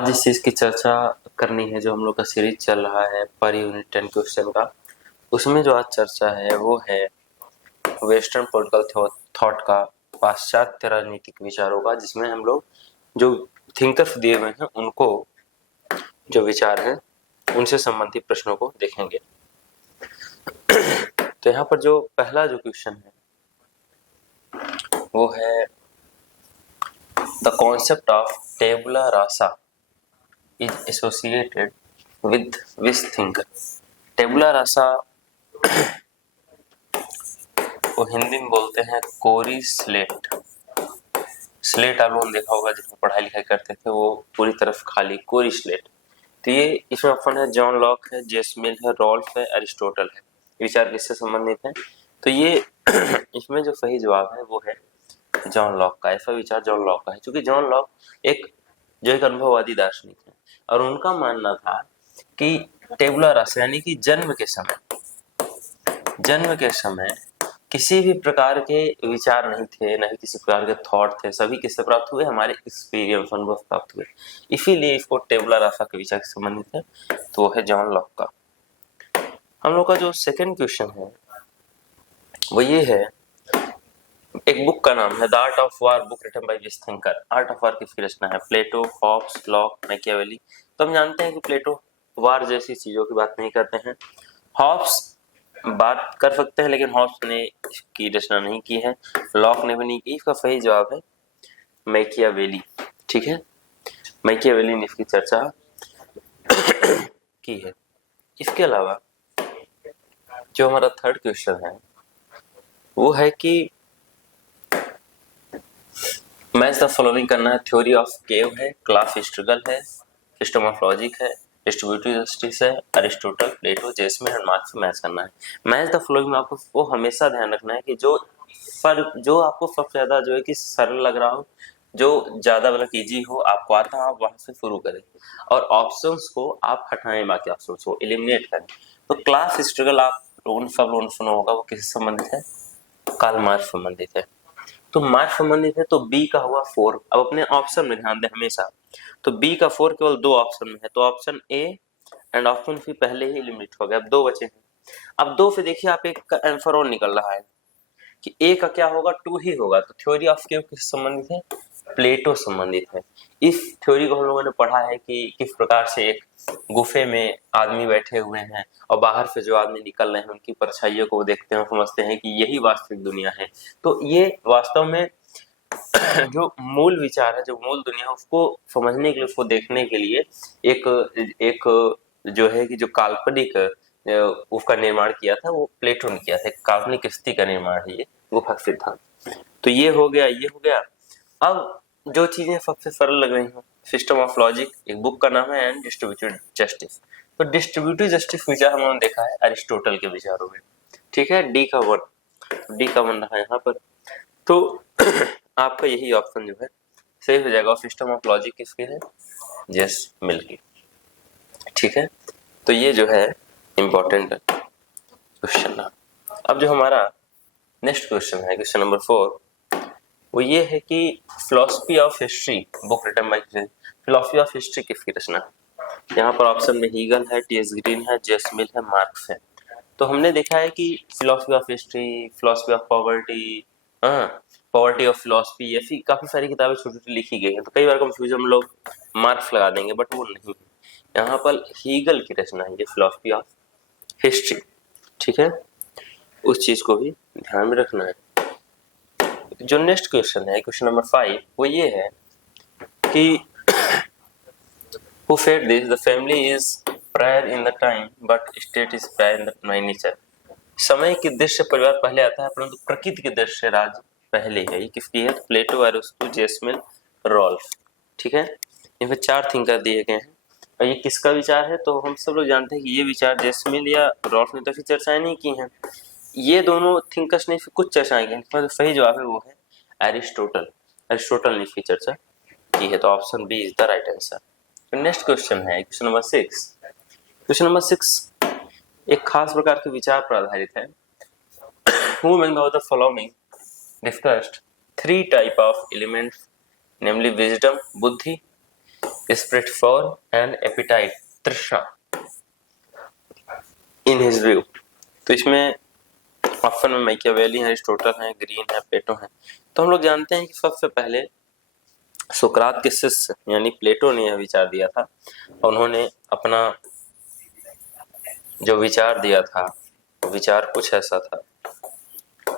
आज इस चीज की चर्चा करनी है जो हम लोग का सीरीज चल रहा है पर यूनिट 10 क्वेश्चन का। उसमें जो आज चर्चा है वो है वेस्टर्न पॉलिटिकल थॉट का, पाश्चात्य राजनीतिक विचारों का, जिसमें हम लोग जो थिंकर्स दिए हुए हैं उनको जो विचार हैं उनसे संबंधित प्रश्नों को देखेंगे। तो यहाँ पर जो पहला जो क्वेश्चन है वो है the concept of tabula rasa is associated with which thinker। Tabula rasa को हिंदी में बोलते हैं कोरी स्लेट। स्लेट आलू देखा होगा जिसमें पढ़ाई लिखाई करते थे, वो पूरी तरफ खाली, कोरी स्लेट। तो ये इसमें ऑप्शन है जॉन लॉक है, जेम्स मिल है, रॉल्फ है, अरिस्टोटल है। विचार किससे संबंधित है? तो ये इसमें जो सही जवाब है वो है जॉन लॉक का। ऐसा विचार जॉन लॉक का है, क्योंकि जॉन लॉक एक अनुभववादी दार्शनिक है और उनका मानना था कि टेबुला रासा यानी कि जन्म के समय किसी भी प्रकार के विचार नहीं थे, नहीं किसी प्रकार के थॉट थे, सभी किससे प्राप्त हुए? हमारे एक्सपीरियंस, अनुभव प्राप्त हुए। इसीलिए इसको टेबुला रासा के विचार से संबंधित है, तो वो है जॉन लॉक का। हम लोग का जो सेकंड क्वेश्चन है वो ये है, एक बुक का नाम है the art of war, book written by which thinker. Art of war किसकी रचना है? Plato, Hobbes, Locke, Machiavelli. तो हम जानते हैं कि प्लेटो वार जैसी चीजों की बात नहीं करते हैं। हॉब्स बात कर सकते हैं लेकिन हॉब्स ने इसकी रचना नहीं की है, लॉक ने भी नहीं की। इसका सही जवाब है मैकियावेली। ठीक है, मैकियावेली ने इसकी चर्चा की है। इसके अलावा जो हमारा थर्ड क्वेश्चन है वो है कि मैच द फॉलोइंग करना है। थ्योरी ऑफ केव है, क्लास स्ट्रगल है, सिस्टम ऑफ लॉजिक है, डिस्ट्रीब्यूटिव जस्टिस है, Aristotle, Plato, James and Marx match करना है। मैच द फॉलोइंग में आपको वो हमेशा ध्यान रखना है कि जो आपको सबसे ज्यादा जो है कि सरल लग रहा हो, जो ज्यादा मतलब इजी हो, आपको आता है, आप वहां से शुरू करें और ऑप्शंस को आप हटाएं, बाकी ऑप्शंस को एलिमिनेट करें। तो क्लास स्ट्रगल आप लोगों ने सुना होगा, वो किससे संबंधित है? कार्ल मार्क्स संबंधित है। तो मार्क्स संबंधित है, तो बी का हुआ 4। अब अपने ऑप्शन में ध्यान दें हमेशा, तो बी का 4 केवल 2 ऑप्शन में है, तो option A and option C पहले ही लिमिट हो गया, अब 2 बचे हैं। अब 2 से देखिए आप एक का आंसर और निकल रहा है कि ए का क्या होगा? 2 ही होगा। तो थ्योरी ऑफ केव किससे संबंधित है? प्लेटो संबंधित है। इस थ्योरी को हम लोगों ने पढ़ा है कि किस प्रकार से एक गुफे में आदमी बैठे हुए हैं और बाहर से जो आदमी निकल रहे हैं उनकी परछाइयों को देखते हैं, समझते हैं कि यही वास्तविक दुनिया है। तो ये वास्तव में जो मूल विचार है, जो मूल दुनिया है, उसको समझने के लिए, उसको देखने के लिए एक जो है कि जो काल्पनिक उसका निर्माण किया था वो प्लेटो ने किया था। काल्पनिक स्थिति का निर्माण है ये गुफा सिद्धांत। तो ये हो गया। अब जो चीजें सबसे सरल लग रही हैं, सिस्टम ऑफ लॉजिक एक बुक का नाम है, एंड डिस्ट्रीब्यूटिव जस्टिस। तो डिस्ट्रीब्यूटिव जस्टिस विचार हमने देखा है अरिस्टोटल के विचारों में। ठीक है, डी का 1 रहा है यहाँ पर। तो आपका यही ऑप्शन जो है सही हो जाएगा। सिस्टम ऑफ लॉजिक किसके है? जेम्स मिल की। ठीक है, तो ये जो है इंपॉर्टेंट क्वेश्चन है। अब जो हमारा नेक्स्ट क्वेश्चन है, क्वेश्चन नंबर 4, वो ये है कि philosophy of history, book written by, philosophy of history किसकी रचना है? यहाँ पर ऑप्शन में हीगल है, टी.एस. ग्रीन है, जेम्स मिल है, मार्क्स है। तो हमने देखा है कि philosophy of history, philosophy of poverty, poverty of philosophy, ऐसी काफी सारी किताबें छोटी छोटी लिखी गई हैं। तो कई बार कंफ्यूजन हम लोग मार्क्स लगा देंगे, बट वो नहीं है। यहाँ पर हीगल की रचना है ये फिलोसफी ऑफ हिस्ट्री। ठीक है, उस चीज को भी ध्यान में रखना है। जो नेक्स्ट क्वेश्चन है, क्वेश्चन नंबर 5, वो ये है कि who said this, the family is prior in the time but state is prior in the by nature। समय की दृश्य परिवार पहले आता है परंतु प्रकृति की दृश्य राज पहले है। ये किसकी है? प्लेटो, अरिस्टो, जेम्स मिल, रॉल्फ। ठीक है, इनमें 4 थिंकर दिए गए हैं और ये किसका विचार है? तो हम सब लोग जानते हैं कि ये विचार जेम्स मिल या रॉल्फ ने तो फिर चर्चाएं नहीं की हैं, ये दोनों थिंकर्स ने फिर कुछ चर्चाएं की। इसमें सही जवाब है वो है अरिस्टोटल ने इसकी चर्चा की है। तो option B is the right answer. Next question है क्वेश्चन नंबर 6। क्वेश्चन नंबर 6 एक खास प्रकार के विचार पर आधारित है। Who among the following discussed 3 type of elements, namely wisdom, बुद्धि, स्प्रेड फॉर एन एपिटाइट, तृष्णा, इन हिज व्यू। तो इसमें ऑप्शन में मैकियावेली है, अरिस्टोटल है, ग्रीन है, प्लेटो है। तो हम लोग जानते हैं कि सबसे पहले सुकरात के शिष्य यानी प्लेटो ने यह विचार दिया था। उन्होंने अपना जो विचार दिया था, विचार कुछ ऐसा था,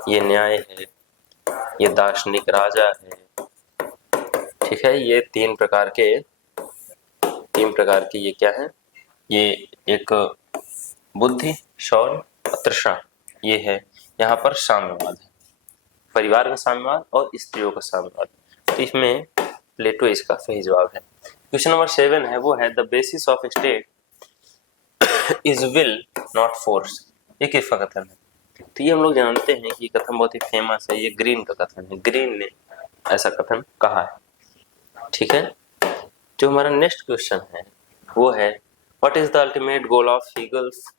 ये न्याय है, ये दार्शनिक राजा है, ठीक है, ये तीन प्रकार के ये क्या है, ये एक बुद्धि, शौर्य और तृष्णा, ये है। यहाँ पर साम्यवाद है, परिवार का साम्यवाद और स्त्रियों का साम्यवाद। तो इसमें प्लेटो इसका सही जवाब है। क्वेश्चन नंबर 7 है, वो है the basis of state is will not force. ये किसका कथन है? तो ये हम लोग जानते हैं कि कथन बहुत ही फेमस है, ये ग्रीन का कथन है, ग्रीन ने ऐसा कथन कहा है, ठीक है। जो हमारा नेक्स्ट क्वेश्चन है वो है what is the ultimate goal of Hegel's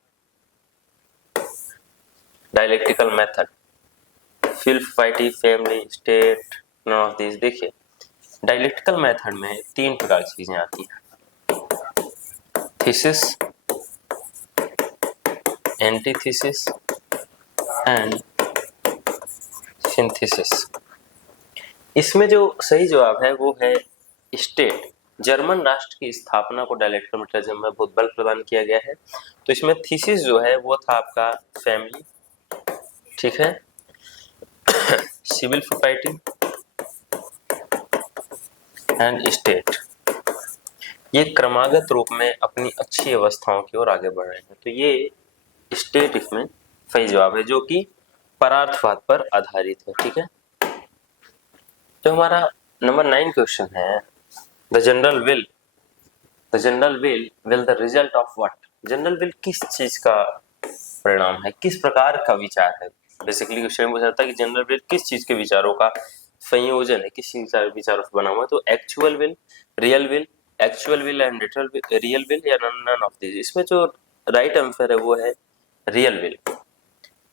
dialectical method, philosophy, family, state, none of this. देखिए डायलेक्टिकल मेथड में तीन प्रकार की चीजें आती हैं, थीसिस, एंटीथीसिस एंड सिंथेसिस। इसमें जो सही जवाब है वो है स्टेट। जर्मन राष्ट्र की स्थापना को डायलेक्टिकल मेथड में बहुत बल प्रदान किया गया है। तो इसमें थीसिस जो है वो था आपका फैमिली, ठीक है, सिविल सोसाइटी एंड स्टेट, ये क्रमागत रूप में अपनी अच्छी अवस्थाओं की ओर आगे बढ़ रहे हैं। तो ये स्टेट इसमें सही जवाब है, जो कि परार्थवाद पर आधारित है, ठीक है। जो हमारा नंबर 9 क्वेश्चन है, the general will the result of what. General will किस चीज का परिणाम है, किस प्रकार का विचार है। बेसिकली क्वेश्चन पूछा जाता है कि जनरल विल किस चीज के विचारों का संयोजन है, किस चीज के विचारों से बना हुआ है। तो actual will, real will, actual will and real will या नन ऑफ दिस। इसमें जो राइट आंसर है वो है रियल विल,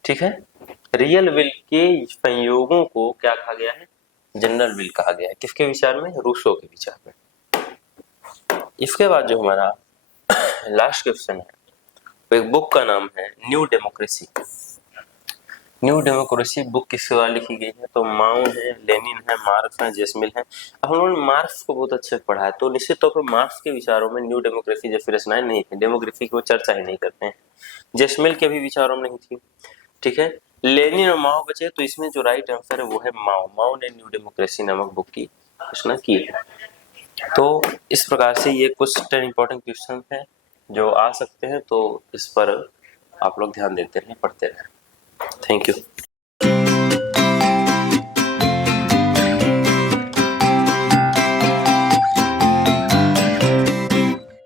ठीक है। रियल विल के संयोगों को क्या कहा गया है, जनरल विल कहा गया है। किसके विचार में, रूसो के विचार में। इसके बाद जो हमारा लास्ट क्वेश्चन है, तो एक बुक का नाम है new democracy. New democracy book किसके द्वारा लिखी गई है? तो माओ है, लेनिन है, मार्क्स है, जेसमिल है। अब हम लोगों ने मार्क्स को बहुत अच्छे से पढ़ा है, तो निश्चित तौर पर मार्क्स के विचारों में न्यू डेमोक्रेसी जैसी रचनाएं नहीं है, डेमोक्रेसी की वो चर्चा ही नहीं करते हैं। जेसमिल के भी विचारों में नहीं थी, ठीक है। लेनिन और माओ बचे, तो इसमें जो राइट आंसर है वो है माओ। माओ ने न्यू डेमोक्रेसी नामक बुक की रचना की है। तो इस प्रकार से ये कुछ 10 इंपॉर्टेंट क्वेश्चन हैं जो आ सकते हैं, तो इस पर आप लोग ध्यान देते रहें, पढ़ते रहें। Thank you.